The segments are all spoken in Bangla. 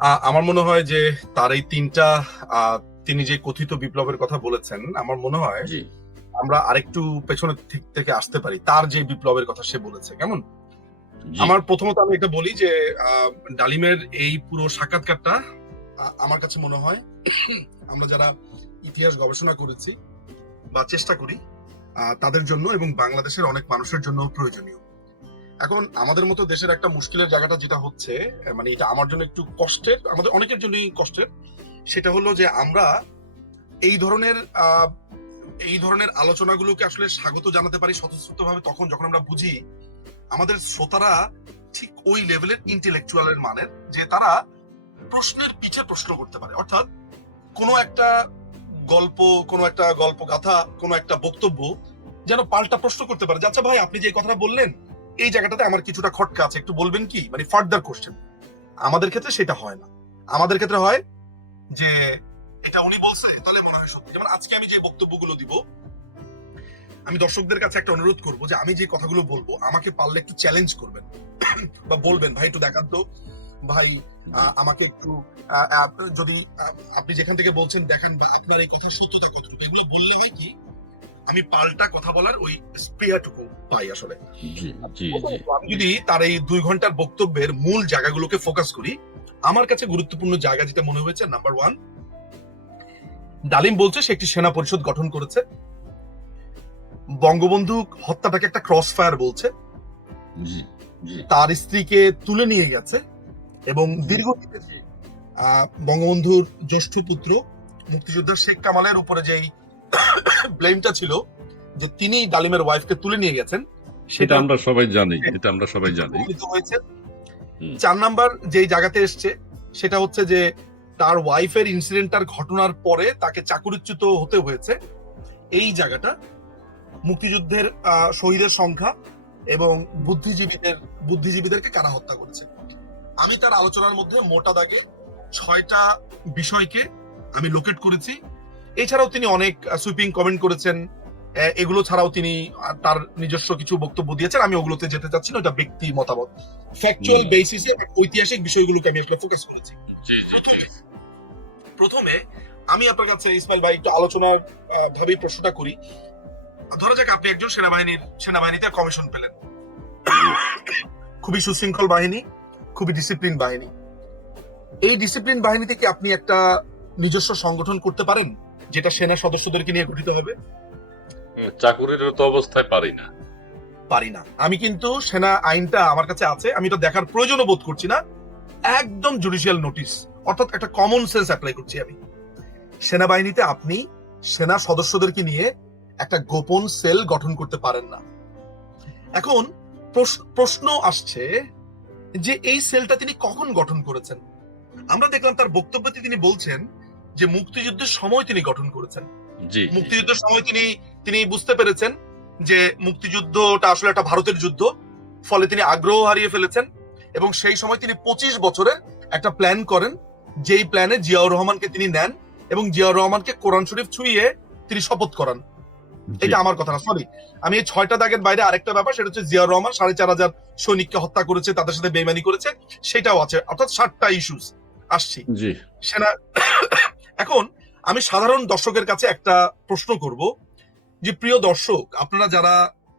আমার মনে হয় যে তার এই তিনটা তিনি যে কথিত বিপ্লবের কথা বলেছেন আমার মনে হয় আমরা আরেকটু পেছনের দিক থেকে আসতে পারি তার যে বিপ্লবের কথা সে বলেছে কেমন? আমার প্রথমত আমি এটা বলি যে আহ, ডালিমের এই পুরো সাক্ষাৎকারটা আমার কাছে মনে হয় আমরা যারা ইতিহাস গবেষণা করেছি বা চেষ্টা করি আহ, তাদের জন্য এবং বাংলাদেশের অনেক মানুষের জন্য প্রয়োজনীয়। এখন আমাদের মতো দেশের একটা মুশকিলের জায়গাটা যেটা হচ্ছে মানে এটা আমার জন্য একটু কষ্টের, আমাদের অনেকের জন্যই কষ্টের। সেটা হলো যে আমরা এই ধরনের এই ধরনের আলোচনাগুলোকে আসলে স্বাগত জানাতে পারি স্বতঃস্ফূর্তভাবে তখন যখন আমরা বুঝি আমাদের শ্রোতারা ঠিক ওই লেভেলের ইন্টেলেকচুয়ালের মানের, যে তারা প্রশ্নের পিঠে প্রশ্ন করতে পারে। অর্থাৎ কোনো একটা গল্প, কোনো একটা গল্প গাথা কোনো একটা বক্তব্য যেন পাল্টা প্রশ্ন করতে পারে আচ্ছা ভাই, আপনি যে কথাটা বললেন এই জায়গাটাতে আমার কিছুটা খটকা আছে, একটু বলবেন কি? মানে ফার্দার কোশ্চেন আমাদের ক্ষেত্রে সেটা হয় না। আমাদের ক্ষেত্রে হয় যে, এটা উনি বলছে, তাহলে মনে হয় সত্যি। যেমন আজকে আমি যে বক্তব্যগুলো দিব, আমি দর্শকদের কাছে একটা অনুরোধ করব যে, আমি যে কথাগুলো বলব, আমাকে পারলে একটু চ্যালেঞ্জ করবেন। বা বলবেন, ভাই, একটু দেখান তো। ভাই আমাকে একটু যদি আপনি যেখান থেকে বলছেন, দেখেন আপনার এই কথা সত্যতা কতটুকু? এগুলো বললে হয় কি আমি পাল্টা কথা বলার ওই স্প্রেয়াটুকু পাই আসলে। আমি যদি তার এই দুই ঘণ্টার বক্তব্যের মূল জায়গাগুলোকে ফোকাস করি আমার কাছে গুরুত্বপূর্ণ জায়গা যেটা মনে হয়েছে নাম্বার ওয়ান ডালিম বলছে সে একটি সেনা পরিষদ গঠন করেছে। বঙ্গবন্ধু হত্যাটাকে একটা ক্রস ফায়ার বলছে। জি জি। তার স্ত্রীকে তুলে নিয়ে গেছে এবং আহ, বঙ্গবন্ধুর জ্যেষ্ঠ পুত্র মুক্তিযোদ্ধা শেখ কামালের উপরে যেই ব্লেমটা ছিল যে তিনি ডালিমের ওয়াইফকে তুলে নিয়ে গেছেন। সেটা আমরা সবাই জানি এটা আমরা সবাই জানি। হয়েছে। চার নাম্বার যেই জায়গাতে এসছে সেটা হচ্ছে যে তার ওয়াইফের ইনসিডেন্টটার ঘটনার পরে তাকে চাকুরিচ্যুত হতে হয়েছে। এই জায়গাটা মুক্তিযুদ্ধের শহীদের সংখ্যা এবং বুদ্ধিজীবীদের বুদ্ধিজীবীদেরকে কারা হত্যা করেছে। আমি তার আলোচনার মধ্যে মোটা দাগে ছয়টা বিষয়কে আমি লোকেট করেছি। এছাড়াও তিনি অনেক সুইপিং কমেন্ট করেছেন। এগুলো ছাড়াও তিনি তার নিজস্ব কিছু বক্তব্য দিয়েছেন। আমি ওগুলোতে যেতে চাচ্ছি না এটা ব্যক্তি মতামত। ফ্যাকচুয়াল। বেসিসে ঐতিহাসিক বিষয়গুলোকে আমি আসলে ফোকাস করেছি। প্রথমে আমি আপনার কাছে ইসমাইল ভাই একটু আলোচনার ভাবেই প্রশ্নটা করি। ধরা যাক আপনি একজন সেনাবাহিনীর সেনাবাহিনীতে কমিশন পেলেন। খুবই সুশৃঙ্খল বাহিনী খুবই ডিসিপ্লিন বাহিনী। এই ডিসিপ্লিন বাহিনীতে কি আপনি একটা নিজস্ব সংগঠন করতে পারেন? যেটা সেনা সদস্যদেরকে নিয়ে গঠিত হবে? চাকুরির তো অবস্থায় পারি না। পারি না। আমি কিন্তু সেনা আইনটা আমার কাছে আছে আমি তো দেখার প্রয়োজনও বোধ করছি না। একদম জুডিশিয়াল নোটিশ অর্থাৎ একটা কমন সেন্স অ্যাপ্লাই করছি আমি। সেনাবাহিনীতে আপনি সেনা সদস্যদেরকে নিয়ে একটা গোপন সেল গঠন করতে পারেন না। এখন প্রশ- প্রশ্ন আসছে যে এই সেলটা তিনি কখন গঠন করেছেন? আমরা দেখলাম তার বক্তব্যতে তিনি বলছেন যে মুক্তিযুদ্ধের সময় তিনি গঠন করেছেন। জি মুক্তিযুদ্ধের সময় তিনি তিনি বুঝতে পেরেছেন যে মুক্তিযুদ্ধটা আসলে একটা ভারতের যুদ্ধ ফলে তিনি আগ্রহ হারিয়ে ফেলেছেন এবং সেই সময় তিনি পঁচিশ বছরের একটা প্ল্যান করেন যেই প্ল্যানে জিয়াউর রহমানকে তিনি নেন এবং জিয়াউর রহমানকে কোরআন শরীফ ছুঁয়ে তিনি শপথ করান। এটা আমার কথা না সরি আমি এই ছয়টা দাগের বাইরে আরেকটা ব্যাপার সেটা হচ্ছে জিয়াউর রহমান সাড়ে চার হাজার সৈনিককে হত্যা করেছে তাদের সাথে বেমানি করেছে সেটাও আছে অর্থাৎ ষাটটা ইস্যুস আসছি। সেনা এখন আমি সাধারণ দর্শকের কাছে একটা প্রশ্ন করব যে, প্রিয় দর্শক, আপনারা যারা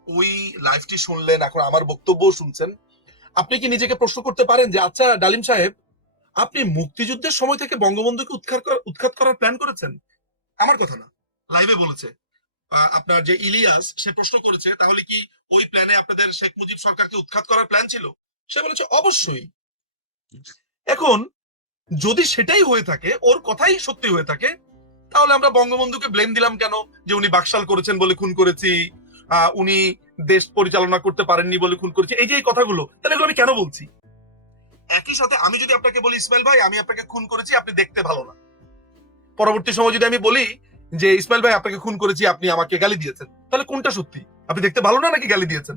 ওই লাইভটি শুনলেন, এখন আমার বক্তব্য শুনছেন, আপনি কি নিজেকে প্রশ্ন করতে পারেন যে আচ্ছা ডালিম সাহেব, আপনি মুক্তিযুদ্ধের সময় থেকে বঙ্গবন্ধুকে উৎখাত উৎখাত করার প্ল্যান করেছেন? আমার কথা না। লাইভে বলেছে। আপনার যে ইলিয়াস, সে প্রশ্ন করেছে, তাহলে কি ওই প্ল্যানে আপনাদের শেখ মুজিব সরকারকে উৎখাত করার প্ল্যান ছিল? সে বলেছে, অবশ্যই। এখন যদি সেটাই হয়ে থাকে ওর কথাই সত্যি হয়ে থাকে তাহলে আমরা বঙ্গবন্ধুকে ব্লেম দিলাম কেন? যে উনি বাকশাল করেছেন বলে খুন করেছি উনি দেশ পরিচালনা করতে পারেননি বলে খুন করেছি এই যে এই কথাগুলো তাহলে এগুলো আমি কেন বলছি? একই সাথে আমি যদি আপনাকে বলি ইসমাইল ভাই আমি আপনাকে খুন করেছি আপনি দেখতে ভালো না। পরবর্তী সময় যদি আমি বলি যে ইসমাইল ভাই আপনাকে খুন করেছি আপনি আমাকে গালি দিয়েছেন তাহলে কোনটা সত্যি? আপনি দেখতে ভালো না নাকি গালি দিয়েছেন?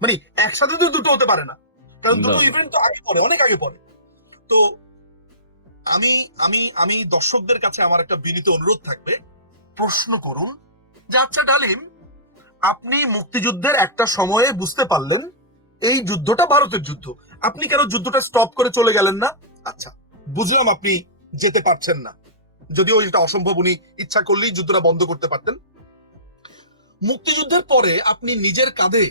মানে একসাথে তো দুটো হতে পারে না। কারণ দুটো। ইভেন্ট তো আগে পরে অনেক আগে পরে তো আমি আমি আমি দর্শকদের কাছে আমার একটা বিনীত অনুরোধ থাকবে। প্রশ্ন করুন। যে আচ্ছা ডালিম আপনি মুক্তিযুদ্ধের একটা সময়ে বুঝতে পারলেন এই যুদ্ধটা ভারতের যুদ্ধ। আপনি কেন যুদ্ধটা স্টপ করে চলে গেলেন না? আচ্ছা বুঝলাম আপনি যেতে পারছেন না। যদিও এটা অসম্ভব উনি ইচ্ছা করলেই যুদ্ধটা বন্ধ করতে পারতেন। মুক্তিযুদ্ধের পরে আপনি নিজের কাঁধে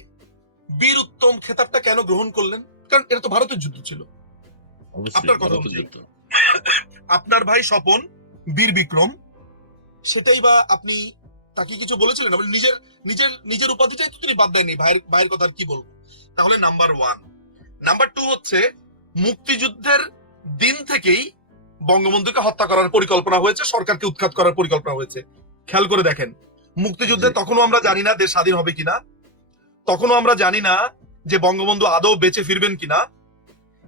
বীর উত্তম খেতাবটা কেন গ্রহণ করলেন? কারণ এটা তো ভারতের যুদ্ধ ছিল। আপনার কথা যুদ্ধ। আপনার ভাই স্বপন বীর বিক্রম। সেটাই বা আপনি তাকে কিছু বলেছিলেন? আপনি নিজের নিজের নিজের উপাধিটাই তো তিনি বাদ দেননি। ভাইয়ের ভাইয়ের কথা আর কি বলব? তাহলে নাম্বার ওয়ান নাম্বার টু হচ্ছে মুক্তিযুদ্ধের দিন থেকেই বঙ্গবন্ধুকে হত্যা করার পরিকল্পনা হয়েছে সরকারকে উৎখাত করার পরিকল্পনা হয়েছে। খেয়াল করে দেখেন মুক্তিযুদ্ধে। তখনও আমরা জানি না দেশ স্বাধীন হবে কিনা তখনও আমরা জানি না যে বঙ্গবন্ধু আদৌ বেঁচে ফিরবেন কিনা।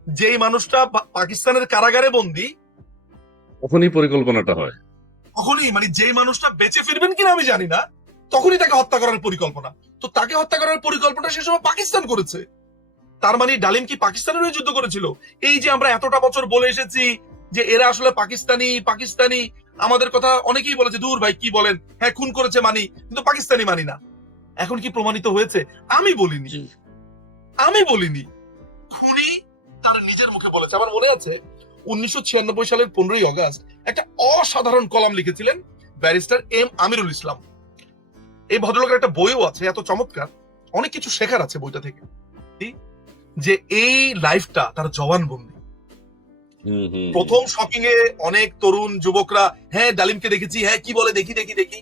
যেই মানুষটা পা- পাকিস্তানের কারাগারে বন্দী তখনই পরিকল্পনাটা হয়। তখনই মানে যেই মানুষটা বেঁচে ফিরবেন কিনা আমি জানি না তখনই তাকে হত্যা করার পরিকল্পনা। তো তাকে হত্যা করার পরিকল্পনা সে সময় পাকিস্তান করেছে। তার মানে ডালিম কি পাকিস্তানের হয়ে যুদ্ধ করেছিল? এই যে আমরা এতটা বছর বলে এসেছি যে এরা আসলে পাকিস্তানি পাকিস্তানি আমাদের কথা অনেকেই বলেছে দূর ভাই কি বলেন? হ্যাঁ খুন করেছে মানি কিন্তু পাকিস্তানি মানি না। এখন কি প্রমাণিত হয়েছে? আমি বলিনি। আমি বলিনি। খুনি তার নিজের মুখে বলেছে। আমার মনে আছে উনিশশো ছিয়ানব্বই সালের পনেরোই অগাস্ট একটা অসাধারণ কলাম লিখেছিলেন ব্যারিস্টার এম আমিরুল ইসলাম। এই ভদ্রলোকের একটা বইও আছে এত চমৎকার। অনেক কিছু শেখার আছে বইটা থেকে। যে এই লাইফটা তার জবানবন্দি। প্রথম শপিং এ অনেক তরুণ যুবকরা হ্যাঁ ডালিমকে দেখেছি হ্যাঁ কি বলে দেখি দেখি দেখি।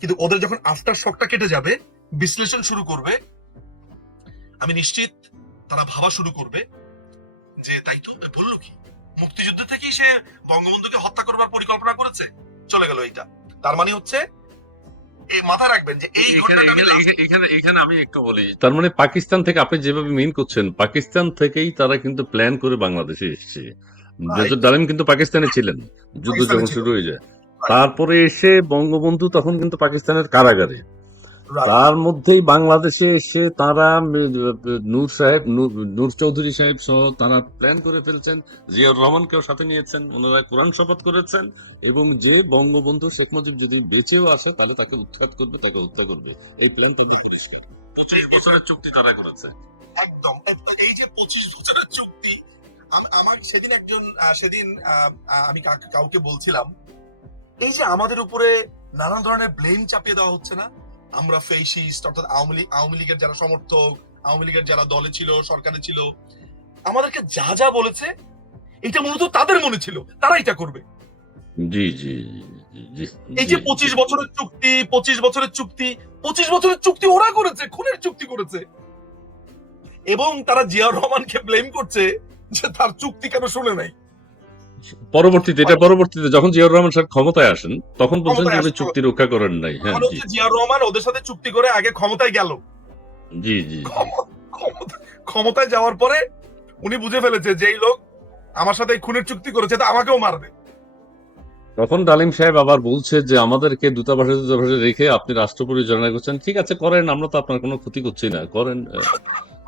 কিন্তু ওদের যখন আফটার শকটা কেটে যাবে বিশ্লেষণ শুরু করবে আমি নিশ্চিত তারা ভাবা শুরু করবে যে তাই তো? বলল কি? মুক্তিযুদ্ধ থেকেই সে বঙ্গবন্ধুকে হত্যা করবার পরিকল্পনা করেছে? চলে গেল এইটা। তার মানে হচ্ছে এই মাথায় রাখবেন যে এই এখানে আমি এখানে একটু বলি তার মানে পাকিস্তান থেকে আপনি যেভাবে মিন করছেন পাকিস্তান থেকেই তারা কিন্তু প্ল্যান করে বাংলাদেশে এসেছে। মেজর ডালিম কিন্তু পাকিস্তানে ছিলেন যুদ্ধ যখন শুরু হয়ে যায়। তারপরে এসে বঙ্গবন্ধু তখন কিন্তু পাকিস্তানের কারাগারে. তার মধ্যেই বাংলাদেশে এসে তারা নূর সাহেব নূর চৌধুরী সাহেব সহ তারা প্ল্যান করে ফেলছেন। জিয়াউর রহমানকেও সাথে নিয়েছেন ওনারা কোরআন শপথ করেছেন এবং যে বঙ্গবন্ধু শেখ মুজিব যদি বেঁচেও আসে তাহলে তাকে উৎখাত করবে তাকে হত্যা করবে। এই প্ল্যান তো পরিষ্কার পঁচিশ বছরের চুক্তি তারা করেছে। একদম। এই যে পঁচিশ বছরের চুক্তি আম- আমার সেদিন একজন সেদিন আমি কাউকে বলছিলাম এই যে আমাদের উপরে নানান ধরনের ব্লেম চাপিয়ে দেওয়া হচ্ছে না? আমরা ফেসিস্ট অর্থাৎ আওয়ামী লীগ আওয়ামী লীগের যারা সমর্থক আওয়ামী লীগের যারা দলে ছিল সরকারে ছিল আমাদেরকে যা যা বলেছে এটা মূলত তাদের মনে ছিল তারা এটা করবে। জি জি এই যে পঁচিশ বছরের চুক্তি পঁচিশ বছরের চুক্তি পঁচিশ বছরের চুক্তি ওরা করেছে খুনের চুক্তি করেছে। এবং তারা জিয়াউর রহমানকে ব্লেম করছে যে তার চুক্তি কেন শুনে নাই। পরবর্তীতে এটা পরবর্তীতে যখন জিয়াউর রহমান স্যার ক্ষমতায় আসেন তখন বলছেন যে। চুক্তি রক্ষা করেন নাই। হ্যাঁ জিয়াউর রহমান ওদের সাথে চুক্তি করে আগে ক্ষমতায় গেল। জি জি ক্ষমতায় যাওয়ার পরে উনি বুঝে ফেলেছে যে এই লোক আমার সাথে খুনের চুক্তি করেছে তা আমাকেও মারবে। তখন ডালিম সাহেব আবার বলছে যে আমাদেরকে দূতাবাসে দূতাবাসে রেখে আপনি রাষ্ট্র পরিচালনা করছেন। ঠিক আছে করেন আমরা তো আপনার কোনো ক্ষতি করছি না। করেন।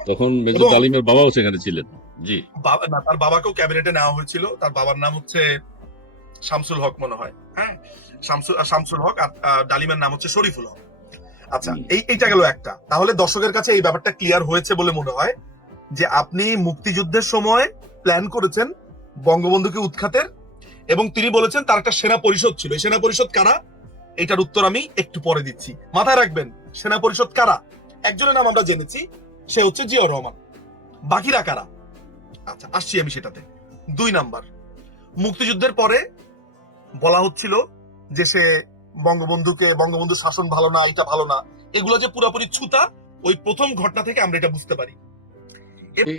তখন মেজর ডালিমের বাবাও সেখানে ছিলেন। জি। তার বাবাকেও ক্যাবিনেটে নেওয়া হয়েছিল। তার বাবার নাম হচ্ছে শামসুল হক মনে হয়। হ্যাঁ? শামসুল শামসুল হক আর ডালিমের নাম হচ্ছে শরীফুল হক। আচ্ছা এই এইটা গেল একটা। তাহলে দর্শকের কাছে এই ব্যাপারটা ক্লিয়ার হয়েছে বলে মনে হয় যে আপনি মুক্তিযুদ্ধের সময় প্ল্যান করেছেন বঙ্গবন্ধুকে উৎখাতের এবং তিনি বলেছেন তার একটা সেনা পরিষদ ছিল। এই সেনা পরিষদ কারা? এটার উত্তর আমি একটু পরে দিচ্ছি। মাথায় রাখবেন সেনা পরিষদ কারা? একজনের নাম আমরা জেনেছি সে হচ্ছে জিয়াউর রহমান। বাকিরা কারা? আচ্ছা আসছি আমি সেটাতে। দুই নাম্বার। মুক্তিযুদ্ধের পরে বলা হচ্ছিল যে সে বঙ্গবন্ধুকে বঙ্গবন্ধুর শাসন ভালো না এটা ভালো না এগুলো যে পুরোপুরি ছুতা ওই প্রথম ঘটনা থেকে আমরা এটা বুঝতে পারি।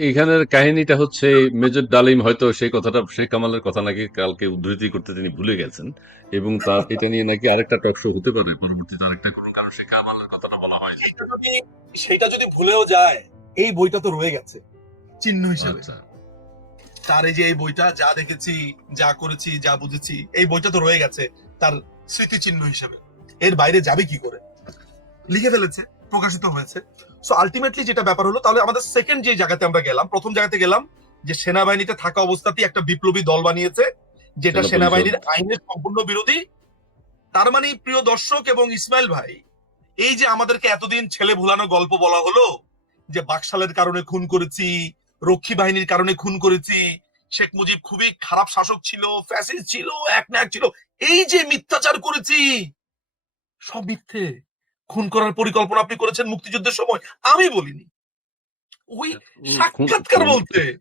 এখানের কাহিনীটা হচ্ছে মেজর ডালিম হয়তো সেই কথাটা শেখ কামালের কথা নাকি কালকে উদ্ধৃতি করতে তিনি ভুলে গেছেন এবং তার এটা নিয়ে নাকি আরেকটা টক শো হতে পারে পরবর্তীতে আরেকটা কোনো কারণ শেখ কামালের কথাটা বলা হয় সেটা যদি সেটা যদি ভুলেও যায় এই বইটা তো রয়ে গেছে চিহ্ন হিসেবে। আচ্ছা। তার এই যে এই বইটা যা দেখেছি যা করেছি যা বুঝেছি এই বইটা তো রয়ে গেছে তার স্মৃতিচিহ্ন হিসেবে। এর বাইরে যাবে কি করে? লিখে ফেলেছে প্রকাশিত হয়েছে। সো আলটিমেটলি যেটা ব্যাপার হলো তাহলে আমাদের সেকেন্ড যে জায়গাতে আমরা গেলাম প্রথম জায়গাতে গেলাম যে সেনাবাহিনীতে থাকা অবস্থাতেই একটা বিপ্লবী দল বানিয়েছে যেটা সেনাবাহিনীর। আইনের সম্পূর্ণ বিরোধী। তার মানে প্রিয় দর্শক এবং ইসমাইল ভাই এই যে আমাদেরকে এতদিন ছেলে ভুলানো গল্প বলা হলো যে বাকশালের কারণে খুন করেছি রক্ষী বাহিনীর কারণে খুন করেছি। শেখ মুজিব খুবই খারাপ শাসক ছিল ফ্যাসিস্ট ছিল এক না এক ছিল। এই যে মিথ্যাচার করেছি সব মিথ্যে। খুন করার পরিকল্পনা আপনি করেছেন মুক্তিযুদ্ধের সময়। আমি বলিনি। ওই সাক্ষাৎকার বলতে।